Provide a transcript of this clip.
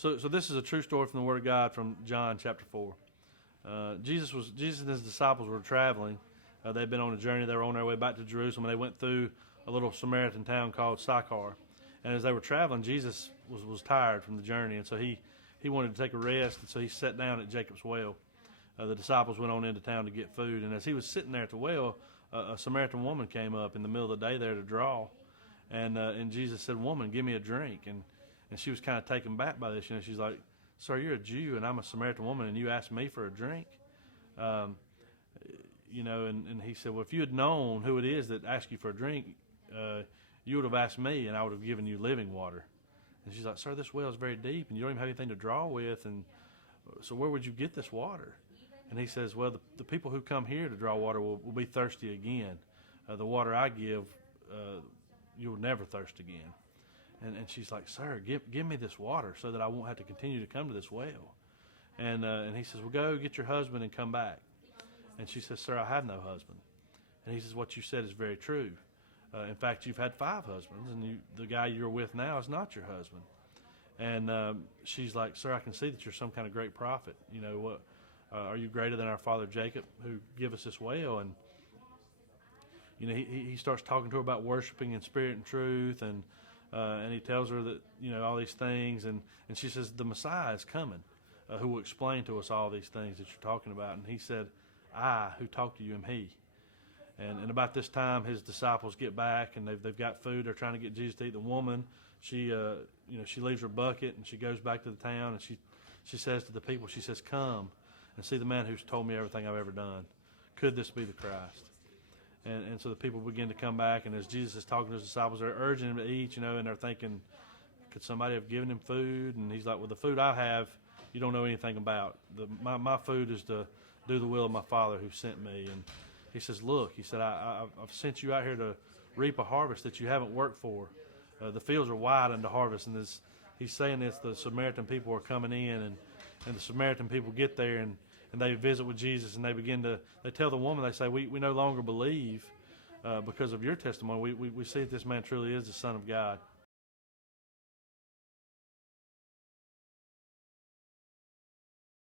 So this is a true story from the Word of God from John chapter 4. Jesus and his disciples were traveling. They'd been on a journey. They were on their way back to Jerusalem, and they went through a little Samaritan town called Sychar. And as they were traveling, Jesus was tired from the journey, and so he wanted to take a rest, and so he sat down at Jacob's well. The disciples went on into town to get food, and as he was sitting there at the well, a Samaritan woman came up in the middle of the day there to draw, and Jesus said, "Woman, give me a drink." And she was kind of taken back by this. You know, she's like, "Sir, you're a Jew, and I'm a Samaritan woman, and you asked me for a drink?" You know, and he said, "Well, if you had known who it is that asked you for a drink, you would have asked me, and I would have given you living water." And she's like, "Sir, this well is very deep, and you don't even have anything to draw with, and so where would you get this water?" And he says, "Well, the people who come here to draw water will be thirsty again. The water I give, you will never thirst again." And she's like, "Sir, give me this water so that I won't have to continue to come to this well." And he says, "Well, go get your husband and come back." And she says, "Sir, I have no husband." And he says, "What you said is very true. In fact, you've had 5 husbands, and the guy you're with now is not your husband." And she's like, "Sir, I can see that you're some kind of great prophet. You know, what are you greater than our father Jacob, who give us this well?" And you know, he starts talking to her about worshiping in spirit and truth, and he tells her that, you know, all these things, and she says, "The Messiah is coming, who will explain to us all these things that you're talking about." And he said, "I who talk to you am he." And about this time, his disciples get back, and they've got food. They're trying to get Jesus to eat. The woman, she leaves her bucket, and she goes back to the town, and she says to the people, she says, "Come and see the man who's told me everything I've ever done. Could this be the Christ?" And so the people begin to come back, and as Jesus is talking to his disciples, they're urging him to eat, you know, and they're thinking, could somebody have given him food? And he's like, "Well, the food I have, you don't know anything about. My food is to do the will of my Father who sent me." And he says, "Look," he said, I've sent you out here to reap a harvest that you haven't worked for. The fields are wide unto harvest." And he's saying this, the Samaritan people are coming in, and the Samaritan people get there, and they visit with Jesus, and they tell the woman, they say, we no longer believe because of your testimony. We see that this man truly is the Son of God.